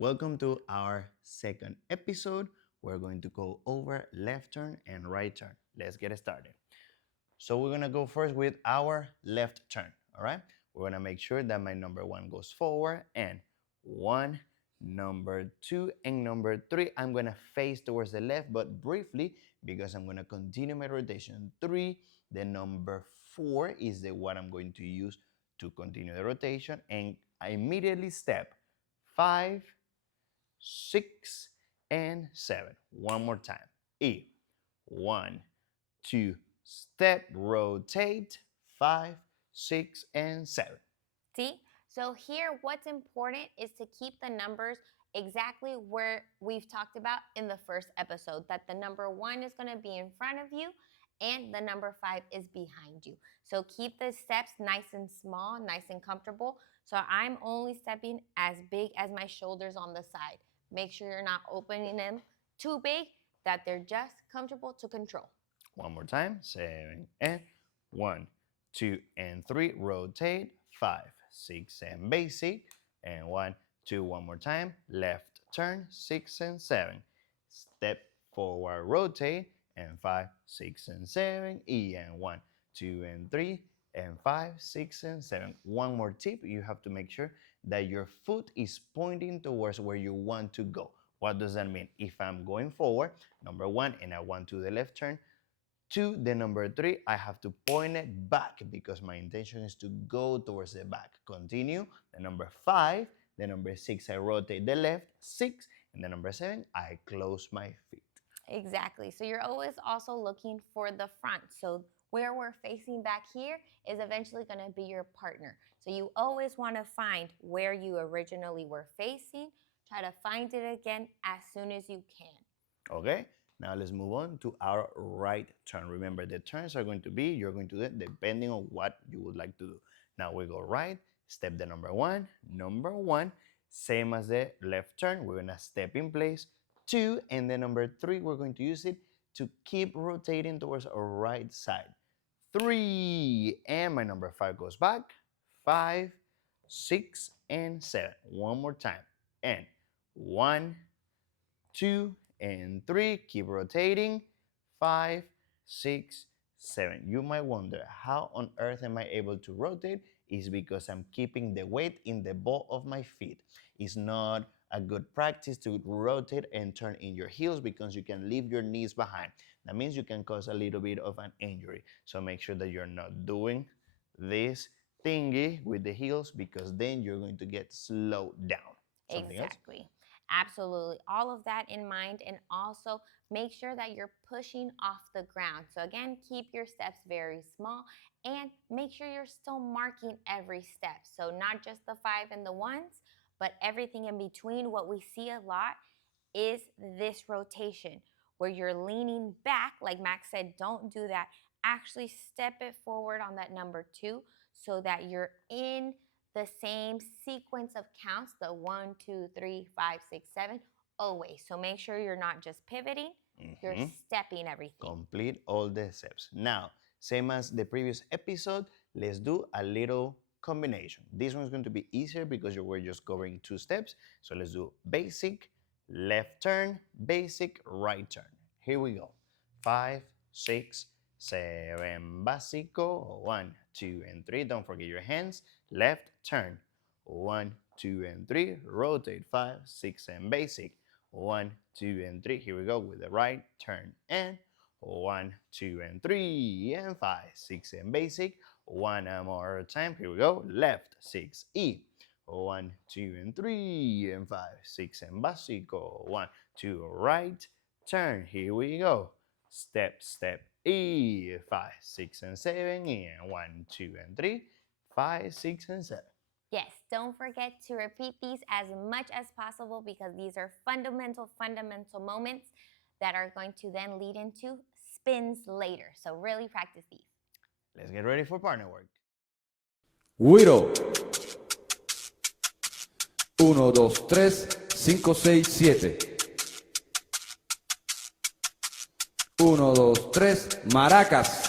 Welcome to our second episode. We're going to go over left turn and right turn. Let's get started. So we're gonna go first with our left turn, all right? We're gonna make sure that my number one goes forward and one, number two, and number three. I'm gonna face towards the left, but briefly because I'm gonna continue my rotation. Three, the number four is the one I'm going to use to continue the rotation, and I immediately step five, six, and seven. One more time. E. One, two, step, rotate, five, six, and seven. See? So here, what's important is to keep the numbers exactly where we've talked about in the first episode, that the number one is going to be in front of you and the number five is behind you. So keep the steps nice and small, nice and comfortable. So I'm only stepping as big as my shoulders on the side. Make sure you're not opening them too big, that they're just comfortable to control. One more time. Seven, and one, two, and three. Rotate, five, six, and basic. And one, two, one more time. Left turn, six and seven. Step forward, rotate, and five, six, and seven. E, and one, two, and three, and five, six, and seven. One more tip, you have to make sure that your foot is pointing towards where you want to go. What does that mean? If I'm going forward, number one, and I want to the left turn, two, the number three, I have to point it back because my intention is to go towards the back. Continue. The number five, the number six, I rotate the left, six, and the number seven, I close my feet. Exactly. So you're always also looking for the front. So where we're facing back here is eventually going to be your partner. So you always want to find where you originally were facing. Try to find it again as soon as you can. Okay? Now let's move on to our right turn. Remember, the turns are going to be, you're going to do it depending on what you would like to do. Now we go right, step the number one, same as the left turn. We're gonna step in place, two, and then number three, we're going to use it to keep rotating towards our right side. Three, and my number five goes back, five, six, and seven. One more time, and one, two, and three. Keep rotating. Five, six, seven. You might wonder, how on earth am I able to rotate? Is because I'm keeping the weight in the ball of my feet. It's not a good practice to rotate and turn in your heels because you can leave your knees behind. That means you can cause a little bit of an injury. So make sure that you're not doing this thingy with the heels because then you're going to get slowed down. Something exactly. Else? Absolutely. All of that in mind, and also make sure that you're pushing off the ground. So again, keep your steps very small and make sure you're still marking every step. So not just the five and the ones, but everything in between. What we see a lot is this rotation where you're leaning back. Like Max said, don't do that. Actually step it forward on that number two so that you're in the same sequence of counts, the 1, 2, 3, 5, 6, 7, always. So make sure you're not just pivoting, you're stepping everything. Complete all the steps. Now, same as the previous episode, let's do a little combination. This one's going to be easier because we're just covering two steps. So let's do basic, left turn, basic, right turn. Here we go. 5, 6, 7, básico. 1, 2, and 3. Don't forget your hands. Left turn. 1, 2, and 3. Rotate. 5, 6, and basic. 1, 2, and 3. Here we go with the right turn. And 1, 2, and 3. And 5, 6, and basic. One more time. Here we go. Left. 6, E. 1, 2, and 3. And 5, 6, and básico. 1, 2, right turn. Here we go. Step, step, E. 5, 6, and 7. And 1, 2, and 3. 5, 6, and 7. Yes, don't forget to repeat these as much as possible because these are fundamental moments that are going to then lead into spins later. So really practice these. Let's get ready for partner work. Widow. 1, 2, 3, 5, 6, 7. 1, 2, 3, maracas.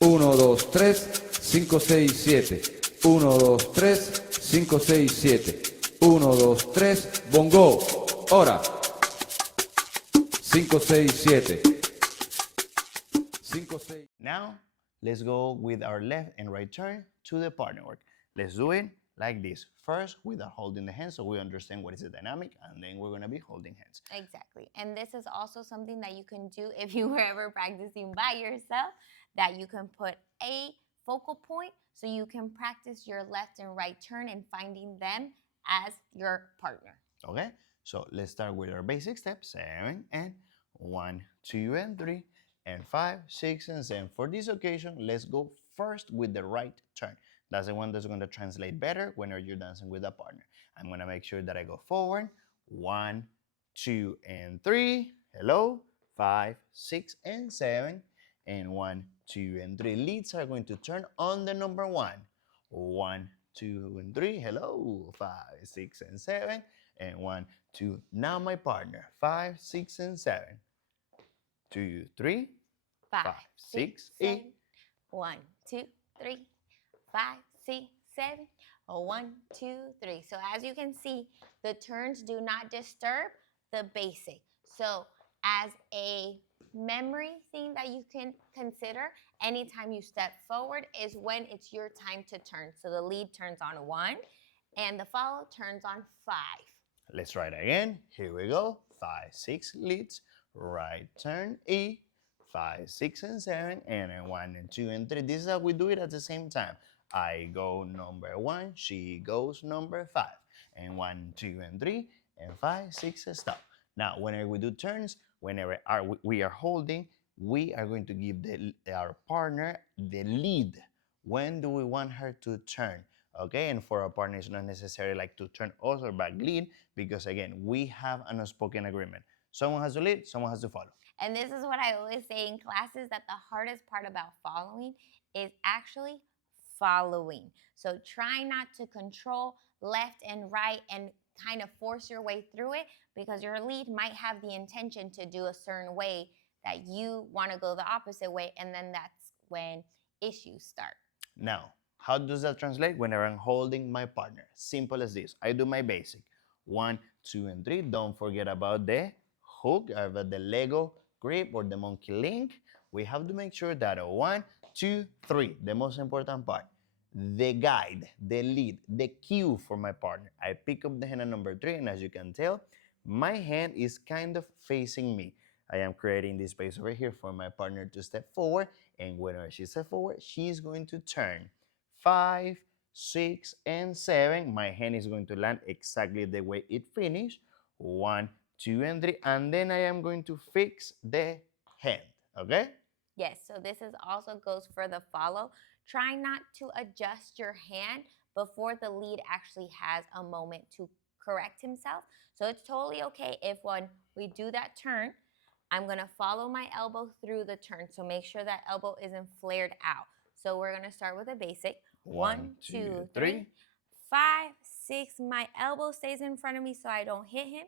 1, 2, 3, 5, 6, 7. 1, 2, 3, 5, 6, 7. 1, 2, 3, bongo. Ahora. 5, 6, 7. 5, 6. Now, let's go with our left and right turn to the partner work. Let's do it like this. First, without holding the hands, so we understand what is the dynamic, and then we're gonna be holding hands. Exactly. And this is also something that you can do if you were ever practicing by yourself, that you can put a focal point so you can practice your left and right turn and finding them as your partner. Okay, so let's start with our basic steps. 7 and 1, 2 and 3 and 5, 6 and 7. For this occasion, let's go first with the right turn. That's the one that's going to translate better whenever you're dancing with a partner. I'm going to make sure that I go forward. 1, 2 and 3. Hello. 5, 6 and 7. And 1, 2 and 3. Leads are going to turn on the number 1. 1, 2 and 3. Hello. 5, 6 and 7. And 1, 2. Now my partner. 5, 6 and 7. 2, 3. 5, 6, 7. 8. 1, 2, 3. 5, 6, 7. 1, 2, 3. So as you can see, the turns do not disturb the basic. So as a memory thing that you can consider, anytime you step forward is when it's your time to turn. So the lead turns on 1 and the follow turns on 5. Let's try it again. Here we go. 5, 6 leads. Right turn E. 5, 6 and 7. And then 1 and 2 and 3. This is how we do it at the same time. I go number 1. She goes number 5. And 1, 2 and 3. And 5, 6 and stop. Now, whenever we do turns, whenever we are holding, we are going to give our partner the lead. When do we want her to turn? Okay, and for our partner, it's not necessary like to turn also back lead, because again, we have an unspoken agreement. Someone has to lead, someone has to follow. And this is what I always say in classes, that the hardest part about following is actually following. So try not to control left and right and kind of force your way through it, because your lead might have the intention to do a certain way that you want to go the opposite way, and then that's when issues start. Now, how does that translate? Whenever I'm holding my partner, simple as this. I do my basic. 1, 2 and 3. Don't forget about the hook, about the Lego grip or the monkey link. We have to make sure that 1, 2, 3, the most important part, the guide, the lead, the cue for my partner. I pick up the hand at number 3, and as you can tell, my hand is kind of facing me. I am creating this space over here for my partner to step forward, and whenever she steps forward, she's going to turn. 5, 6, and 7. My hand is going to land exactly the way it finished. 1, 2, and 3, and then I am going to fix the hand. Okay? Yes, so this is also goes for the follow. Try not to adjust your hand before the lead actually has a moment to correct himself. So it's totally okay if when we do that turn, I'm gonna follow my elbow through the turn. So make sure that elbow isn't flared out. So we're gonna start with a basic. 1, 2, 3, 5, 6. My elbow stays in front of me so I don't hit him.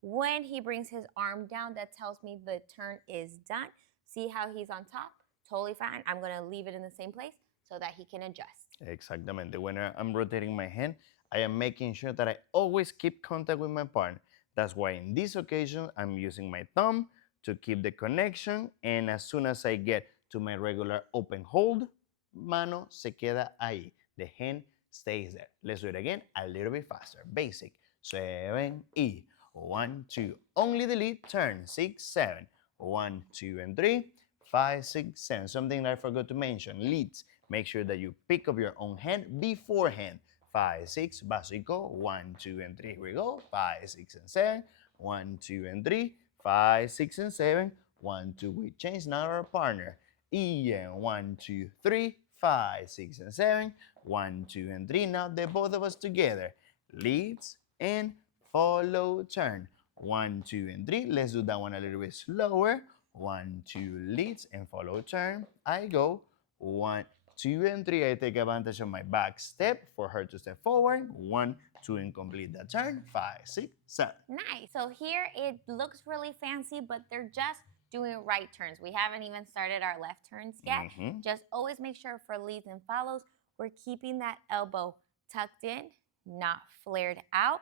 When he brings his arm down, that tells me the turn is done. See how he's on top? Totally fine. I'm gonna leave it in the same place so that he can adjust. Exactamente. When I'm rotating my hand, I am making sure that I always keep contact with my partner. That's why in this occasion, I'm using my thumb to keep the connection, and as soon as I get to my regular open hold, mano se queda ahí. The hand stays there. Let's do it again a little bit faster. Basic. 7 E. 1, 2. Only the lead turn. 6, 7. 1, 2, and 3. 5, 6, 7. Something that I forgot to mention. Leads. Make sure that you pick up your own hand beforehand. 5, 6. Básico. 1, 2, and 3. Here we go. 5, 6, and 7. 1, 2, and 3. 5, 6, and 7. 1, 2. We change now our partner. E and 1, 2, 3. 5, 6, and 7. 1, 2, and 3. Now the both of us together. Leads and follow turn. 1, 2, and 3. Let's do that one a little bit slower. 1, 2, leads and follow turn. I go 1, 2, and 3. I take advantage of my back step for her to step forward. 1, 2, and complete the turn. 5, 6, 7. Nice. So here it looks really fancy, but they're just doing right turns. We haven't even started our left turns yet. Just always make sure for leads and follows, we're keeping that elbow tucked in, not flared out.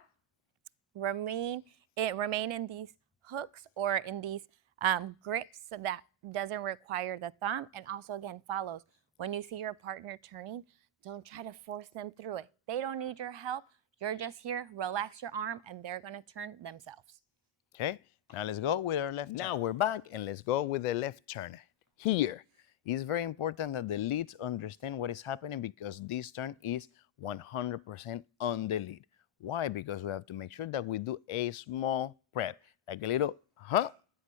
Remain in these hooks or in these grips so that doesn't require the thumb. And also, again, follows. When you see your partner turning, don't try to force them through it. They don't need your help. You're just here, relax your arm, and they're gonna turn themselves. Okay, now let's go with our left turn. Now we're back and let's go with the left turn. Here, it's very important that the leads understand what is happening because this turn is 100% on the lead. Why? Because we have to make sure that we do a small prep, like a little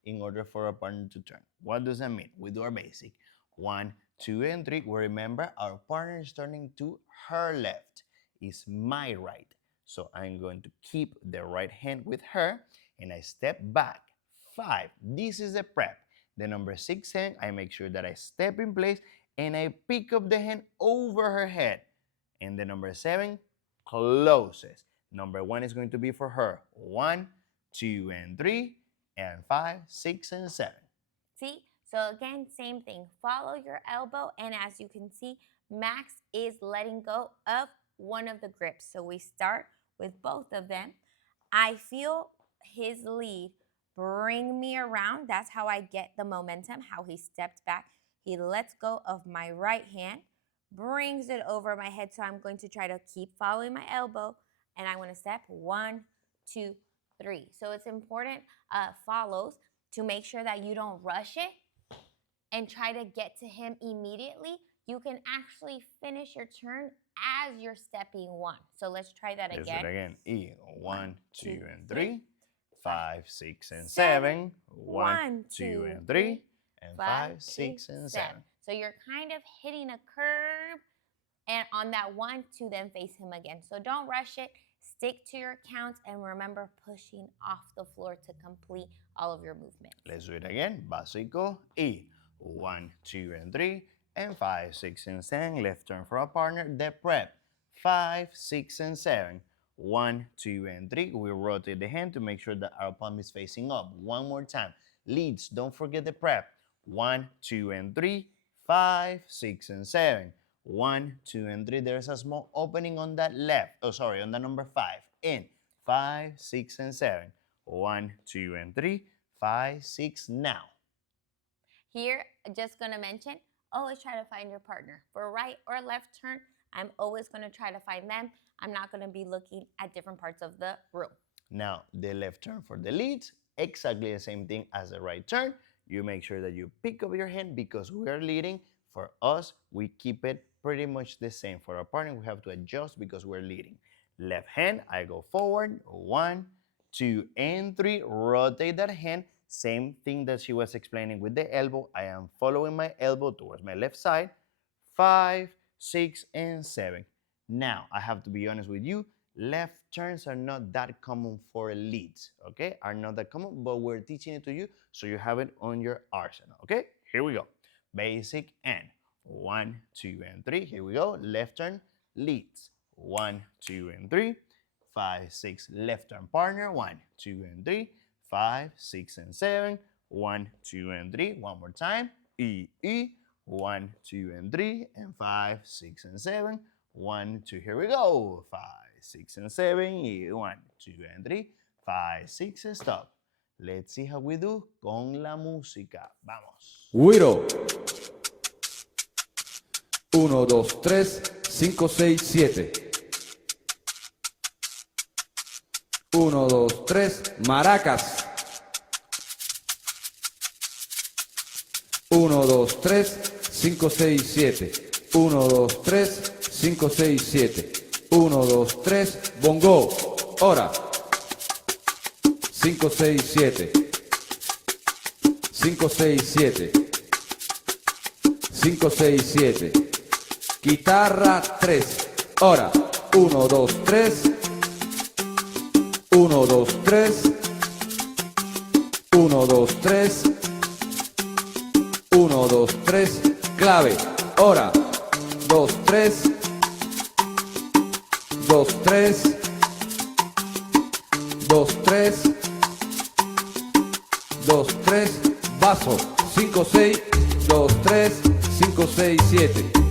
in order for our partner to turn. What does that mean? We do our basic 1, 2, and 3. We remember our partner is turning to her left. It's my right. So I'm going to keep the right hand with her and I step back. 5. This is the prep. The number 6 hand, I make sure that I step in place and I pick up the hand over her head. And the number 7 closes. Number 1 is going to be for her. 1, 2, and 3, and 5, 6, and 7. See? So again, same thing. Follow your elbow, and as you can see, Max is letting go of one of the grips. So we start with both of them. I feel his lead bring me around. That's how I get the momentum, how he stepped back. He lets go of my right hand, brings it over my head. So I'm going to try to keep following my elbow, and I'm going to step 1, 2, 3. So it's important, follows, to make sure that you don't rush it and try to get to him immediately. You can actually finish your turn as you're stepping 1. So let's try that again. Let's do it again. E, 1, 2, and 3, 5, 6, and 7. 1, 2, and 3, and 5, 6, and 7. So you're kind of hitting a curve, and on that 1, 2, then face him again. So don't rush it. Stick to your counts, and remember pushing off the floor to complete all of your movements. Let's do it again. Básico. E, 1, 2, and 3, and 5, 6, and 7. Left turn for our partner. The prep. 5, 6, and 7. 1, 2, and 3. We rotate the hand to make sure that our palm is facing up. One more time. Leads. Don't forget the prep. 1, 2, and 3. 5, 6, and 7. 1, 2, and 3. There's a small opening on that left. Oh, sorry, on the number 5. In 5, 6, and 7. 1, 2, and 3. 5, 6. Now. Here, just gonna mention, always try to find your partner. For right or left turn, I'm always gonna try to find them. I'm not gonna be looking at different parts of the room. Now, the left turn for the leads, exactly the same thing as the right turn. You make sure that you pick up your hand because we are leading. For us, we keep it pretty much the same. For our partner, we have to adjust because we're leading. Left hand, I go forward. 1, 2, and 3. Rotate that hand. Same thing that she was explaining with the elbow. I am following my elbow towards my left side. 5, 6, and 7. Now, I have to be honest with you. Left turns are not that common for leads, okay? Are not that common, but we're teaching it to you so you have it on your arsenal, okay? Here we go. Basic and 1, 2, and 3. Here we go. Left turn, leads. 1, 2, and 3. 5, 6. Left turn partner. 1, 2, and 3. 5, 6, and 7. 1, 2, and 3. One more time. E. 1, 2, and 3. And 5, 6, and 7. 1, 2. Here we go. 5, 6, and 7. E. 1, 2, and 3. 5, 6. Stop. Let's see how we do con la música. Vamos. Guiro. 1, 2, 3, 5, 6, 7. 1, 2, 3, maracas. 1, 2, 3, 5, 6, 7. 1, 2, 3, 5, 6, 7. 1, 2, 3, bongo. Ora. 5, 6, 7. 5, 6, 7. 5, 6, 7. Chitarra 3. Ora. 1, 2, 3. 1, 2, 3. 1, 2, 3. 1, 2, 3. Clave. Ora. 2, 3. 2, 3. 2, 3. 2, 3. Vaso. 5, 6. 2, 3. 5, 6, 7.